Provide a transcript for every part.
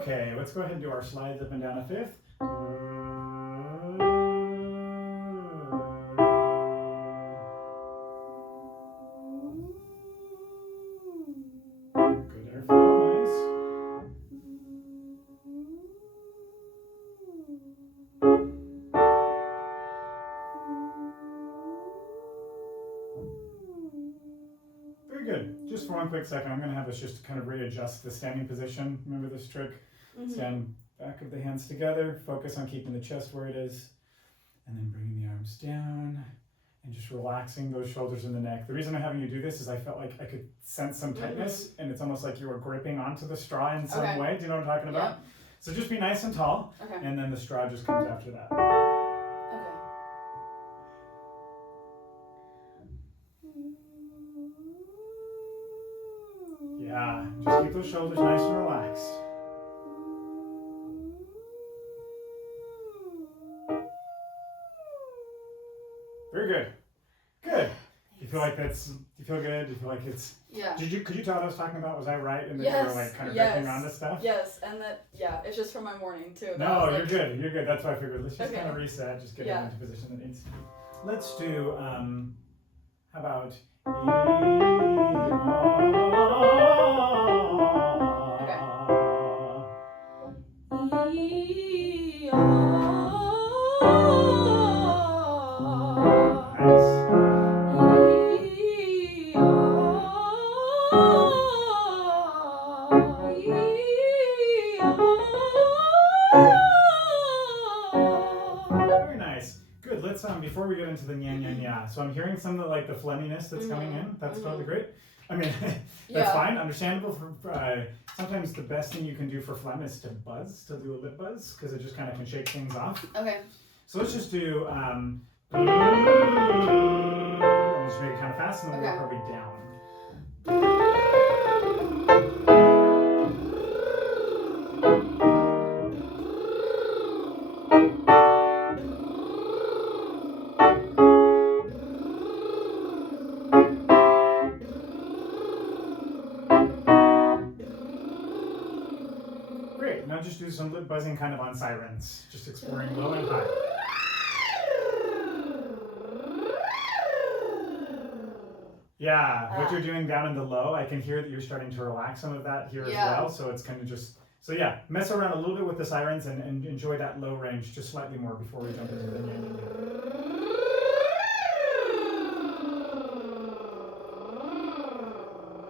Okay, let's go ahead and do our slides up and down a fifth. Good airflow, nice. Very good. Just for one quick second, I'm going to have us just kind of readjust the standing position. Remember this trick? Stand back of the hands together, focus on keeping the chest where it is, and then bringing the arms down and just relaxing those shoulders and the neck. The reason I'm having you do this is I felt like I could sense some tightness, and it's almost like you were gripping onto the straw in some way. Do you know what I'm talking about? Yep. So just be nice and tall, and then the straw just comes after that. Yeah, just keep those shoulders nice and relaxed. Very good. Good. You feel like that's, do you feel good? Do you feel like it's, yeah. Could you tell what I was talking about? Was I right? And then yes, you were like kind of gripping onto stuff? Yes, and that, yeah, it's just for my morning too. No, you're good. You're good. That's why I figured let's just kind of reset, just get it Yeah. into position that needs to be. Let's do, how about, Very nice. Good. Let's before we get into the nya nya nya. So I'm hearing some of the, like the phlegminess that's coming in. That's totally great. I mean, that's fine. Understandable. For sometimes the best thing you can do for phlegm is to buzz, to do a lip buzz, because it just kind of can shake things off. Okay. So let's just do. We'll just make it kind of fast, and then we'll work our way down. Great. Now just do some lip buzzing kind of on sirens, just exploring low and high. Yeah, what you're doing down in the low, I can hear that you're starting to relax some of that here as well. So it's kind of just, so yeah, mess around a little bit with the sirens and enjoy that low range just slightly more before we jump into the nya nya nya.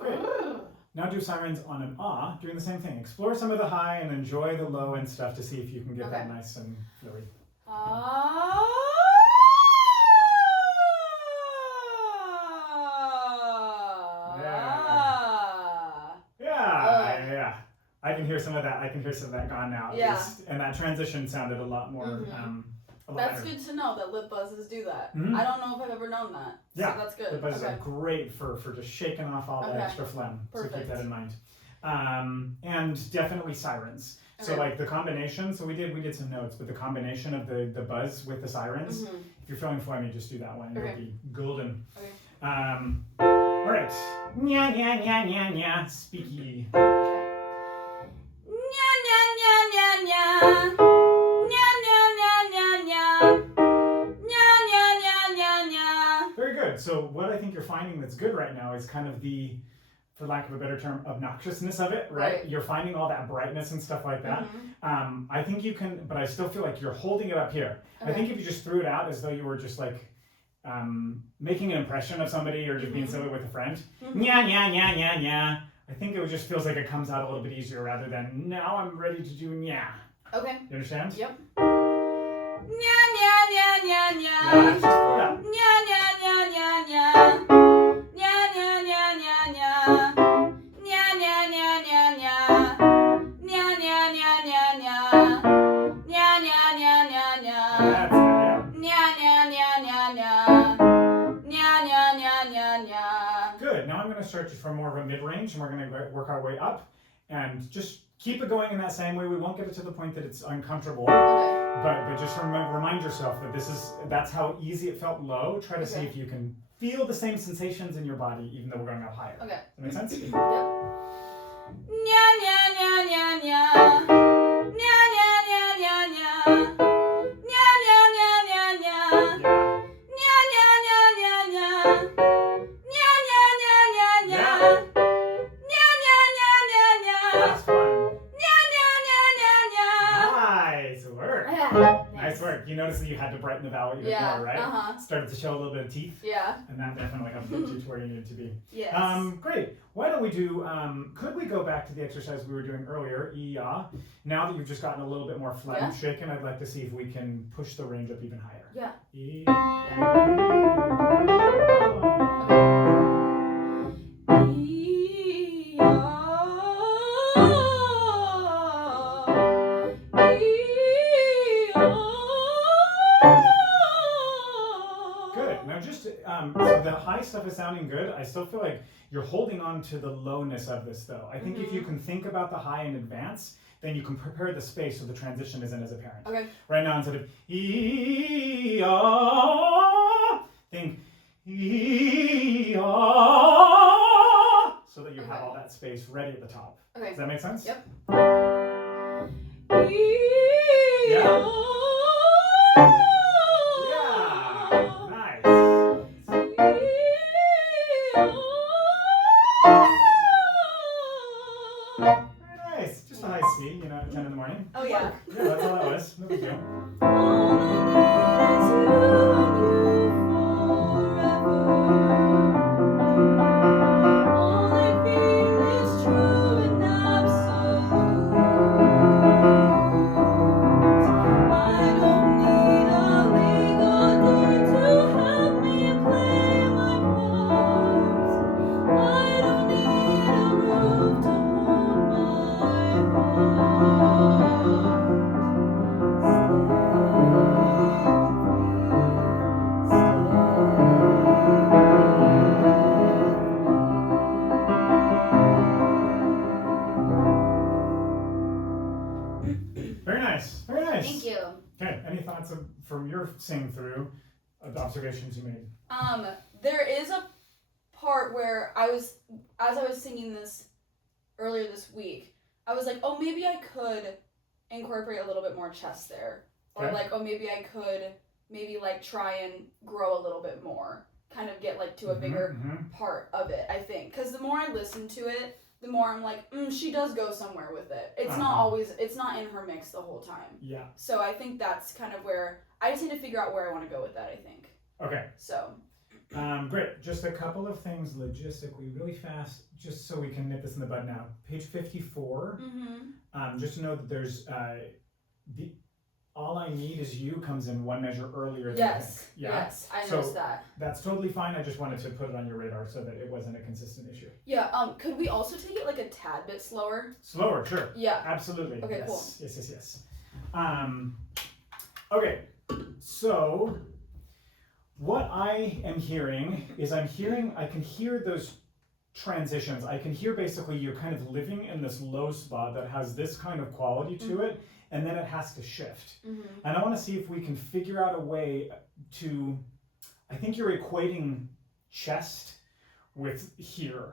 Great. Now do sirens on an ah, doing the same thing. Explore some of the high and enjoy the low and stuff to see if you can get that nice and really. Yeah. I can hear some of that. I can hear some of that gone now. Yeah. And that transition sounded a lot more. That's good to know that lip buzzes do that. I don't know if I've ever known that. Yeah, so that's good. Lip buzzes are great for just shaking off all the extra phlegm. Perfect. So keep that in mind. And definitely sirens. So like the combination. So we did some notes, but the combination of the buzz with the sirens. If you're feeling phlegmy, just do that one. It'll be golden. All right. Nya nya nya nya nya. Speaky. Nya nya nya nya nya. Nya nya nya nya nya. Nya nya nya nya nya. Very good. So what I think you're finding that's good right now is kind of the, for lack of a better term, obnoxiousness of it, right? You're finding all that brightness and stuff like that. I think you can, but I still feel like you're holding it up here. I think if you just threw it out as though you were just like making an impression of somebody or just being silly with a friend, nya nya nya nya nya. I think it just feels like it comes out a little bit easier rather than now I'm ready to do nya. Okay. You understand? Yep. Nya nya nya nya nya. Yeah, just throw it out. Nya nya nya nya nya. Nya nya nya nya nya. Nya nya nya nya nya. Nya nya nya nya nya. Nya nya nya nya nya. That's it, yeah. Nya nya nya nya nya. Nya nya nya nya nya. Good. Now I'm going to start just from more of a mid-range, and we're going to work our way up, and just keep it going in that same way. We won't get it to the point that it's uncomfortable, but just remind yourself that that's how easy it felt low. Try to see if you can feel the same sensations in your body, even though we're going up higher. Okay. Does that make sense? Yep. Nya nya nya nya nya. Yeah. Nice work. You noticed that you had to brighten the vowel even more, right? Started to show a little bit of teeth. Yeah. And that definitely helped get you to where you needed to be. Yes. Great. Why don't we do, could we go back to the exercise we were doing earlier, E-ya? Now that you've just gotten a little bit more phlegm shaken, I'd like to see if we can push the range up even higher. Yeah. Good. Now just, so the high stuff is sounding good. I still feel like you're holding on to the lowness of this though. I think if you can think about the high in advance, then you can prepare the space so the transition isn't as apparent. Okay. Right now, instead of E-ya, think E-ya, so that you have all that space ready at the top. Okay. Does that make sense? Yep. Yeah. Nice. Just a high C, you know, at 10 in the morning. Oh yeah. Yeah, that's all that was. No big deal. Very nice. Very nice. Thank you. Okay. Any thoughts from your sing through of the observations you made? There is a part where as I was singing this earlier this week, I was like, oh, maybe I could incorporate a little bit more chest there. Or like, oh, maybe I could like try and grow a little bit more. Kind of get like to a bigger part of it, I think. Because the more I listen to it, the more I'm like, she does go somewhere with it. It's it's not in her mix the whole time. Yeah. So I think that's kind of where, I just need to figure out where I want to go with that, I think. Okay. So. Great. Just a couple of things logistically, really fast, just so we can nip this in the bud now. Page 54. Just to know that there's All I Need Is You comes in one measure earlier than I think. Yes, I noticed that. That's totally fine. I just wanted to put it on your radar so that it wasn't a consistent issue. Yeah, could we also take it like a tad bit slower? Slower, sure. Yeah. Absolutely. Okay, yes. cool. Yes. Okay, so what I am hearing is I can hear those transitions. I can hear basically you're kind of living in this low spot that has this kind of quality to it, and then it has to shift. And I want to see if we can figure out a way to, I think you're equating chest with here,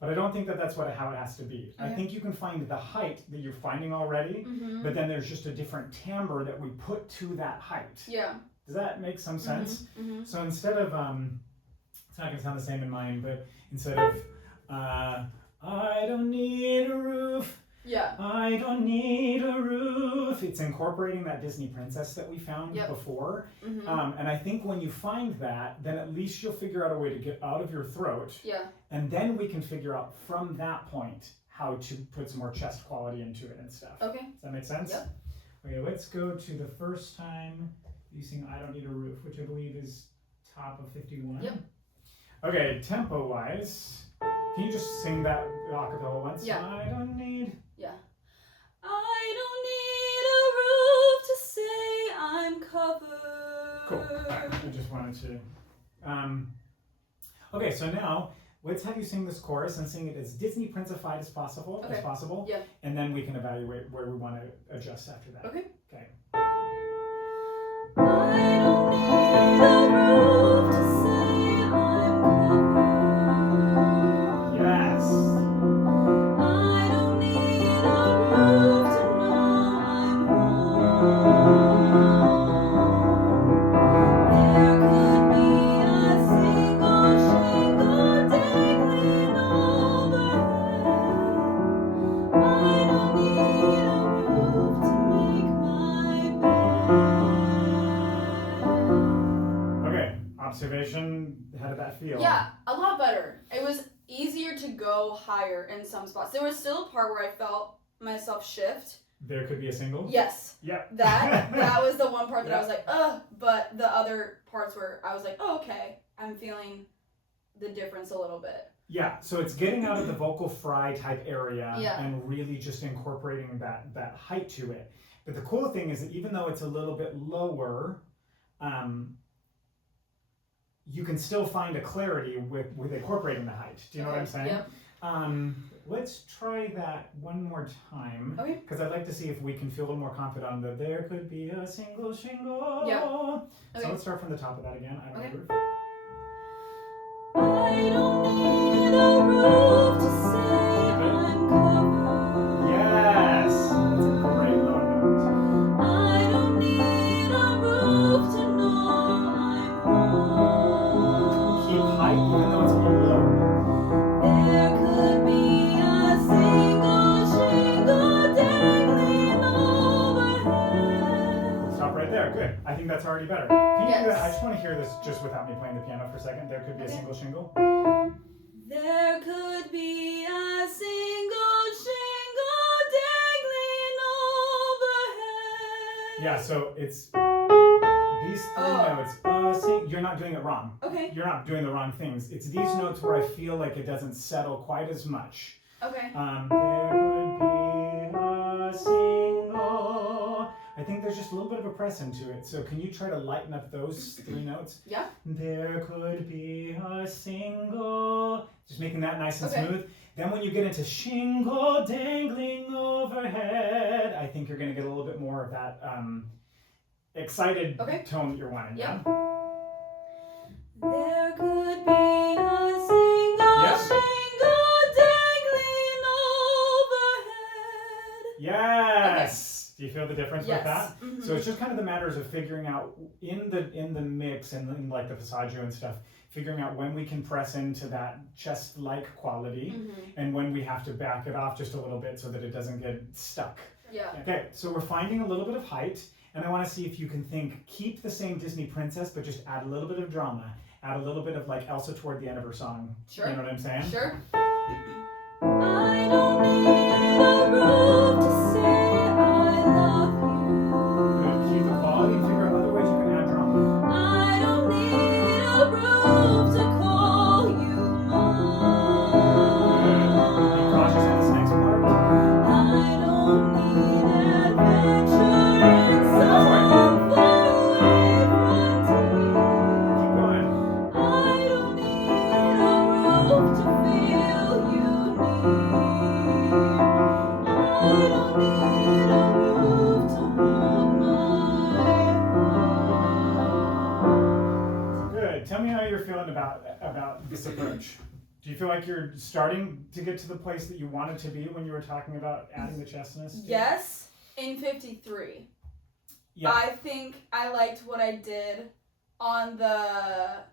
but I don't think that that's how it has to be. I think you can find the height that you're finding already, but then there's just a different timbre that we put to that height. Yeah. Does that make some sense? So instead of, it's not going to sound the same in mine, but instead of, I don't need a roof, I don't need a roof, it's incorporating that Disney princess that we found before. And I think when you find that, then at least you'll figure out a way to get out of your throat. And then we can figure out from that point how to put some more chest quality into it and stuff. Okay. Does that make sense? Yep. Okay, let's go to the first time you sing I Don't Need a Roof, which I believe is top of 51. Yep. Okay, tempo-wise, can you just sing that a cappella once? Yeah. I don't need... Yeah. I don't need a roof to say I'm covered. Cool. Right. I just wanted to... Okay, so now let's have you sing this chorus and sing it as Disney Prince-ified as possible. Yeah. And then we can evaluate where we want to adjust after that. Okay. Okay. I don't need a roof to say I'm covered. Yes. I don't need a roof to know I'm home. There could be a single shingle dangling overhead. I don't need a roof to make my bed. that feel? Yeah, a lot better. It was easier to go higher in some spots. There was still a part where I felt myself shift. There could be a single? Yes. Yep. That was the one part that I Yep. was like, ugh. But the other parts where I was like, oh, okay. I'm feeling the difference a little bit. Yeah, so it's getting out of the vocal fry type area Yeah. and really just incorporating that height to it. But the cool thing is that even though it's a little bit lower, you can still find a clarity with incorporating the height. Do you know what I'm saying? Yep. Let's try that one more time. Okay. Because I'd like to see if we can feel a little more confident on the there could be a single shingle. Yeah. So Okay. let's start from the top of that again. I don't Okay. know. I don't need a roof to say I'm covered. Yes! That's a great low note. I don't need a roof to know I'm home. Keep height even though it's a little low. There could be a single shingle dangling overhead. Stop right there. Good. I think that's already better. Can you do that? I Yes. just want to hear this just without me playing the piano for a second. There could be a Okay. single shingle. There could be a single shingle dangling overhead. Yeah, so it's these three notes. You're not doing it wrong. Okay. You're not doing the wrong things. It's these notes where I feel like it doesn't settle quite as much. Okay. There could be a single. I think there's just a little bit of a press into it. So can you try to lighten up those three notes? Yeah. There could be a single. Just making that nice and Okay. smooth. Then when you get into shingle dangling overhead, I think you're going to get a little bit more of that excited Okay. tone that you're wanting. Yeah. Yeah. There could be a single Yep. shingle dangling overhead. Yes. Do you feel the difference Yes. with that? Mhm. So it's just kind of the matters of figuring out in the mix and in like the passaggio and stuff, figuring out when we can press into that chest-like quality Mhm. and when we have to back it off just a little bit so that it doesn't get stuck. Yeah. Okay, so we're finding a little bit of height, and I want to see if you can keep the same Disney princess, but just add a little bit of drama, add a little bit of like Elsa toward the end of her song. Sure. You know what I'm saying? Sure. I don't need a roof to say I love you. Good. Keep the quality and figure out other ways you can add drama. I don't need a roof to call you Good. Be mine. cautious on this next part. I don't need adventure in some faraway frontier. Keep going. I don't need a roof to feel you near. I don't need a roof to hold my heart. Good. Tell me how you're feeling about this approach. Do you feel like you're starting to get to the place that you wanted to be when you were talking about adding the chestness? Yes, in 53. Yeah. I think I liked what I did on the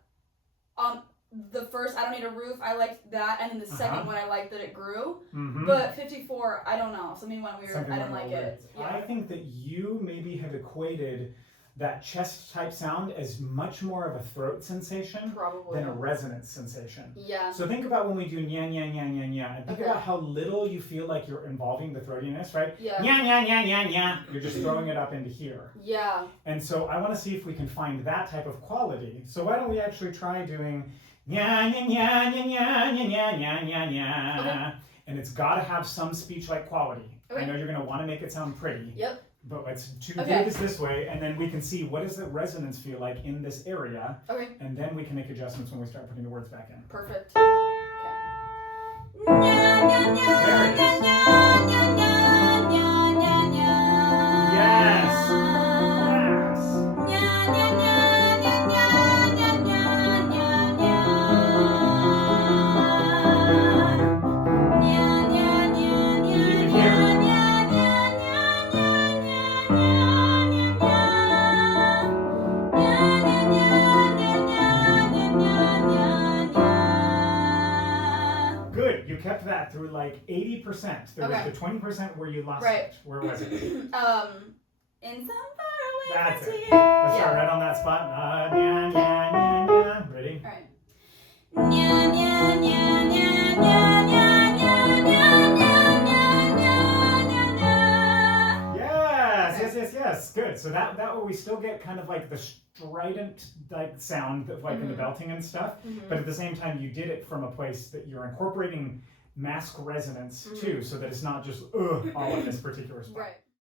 first I don't need a roof. I liked that, and in the second one I liked that it grew. Mm-hmm. But 54, I don't know. Something went weird. Something I didn't went like over it. Yeah. I think that you maybe have equated that chest type sound as much more of a throat sensation Probably. than a resonance sensation. Yeah. So think about when we do nya nya nya nya nya, and think Okay. about how little you feel like you're involving the throatiness, right? Yeah. Nya nya nya nya nya. You're just throwing it up into here. Yeah. And so I want to see if we can find that type of quality. So why don't we actually try doing nya nya nya nya nya nya nya nya nya. Okay. And it's got to have some speech-like quality. I Okay. know you're going to want to make it sound pretty. Yep. But let's do Okay. this this way, and then we can see what does the resonance feel like in this area, Okay. and then we can make adjustments when we start putting the words back in. Perfect. Okay. Yes! Yes! Good. You kept that through like 80%. There Okay. was the 20% where you lost Right. it. Where was it? In some faraway That's it. frontier. Let's start Yeah. right on that spot. Nya, nya, nya, nya. Ready? All right. Nya, nya, nya, nya, nya, nya, nya, nya, nya, nya, nya, nya. Yes. Good. So that way we still get kind of like the strident like sound that like in the belting and stuff, but at the same time you did it from a place that you're incorporating mask resonance too, so that it's not just all in this particular spot. Right.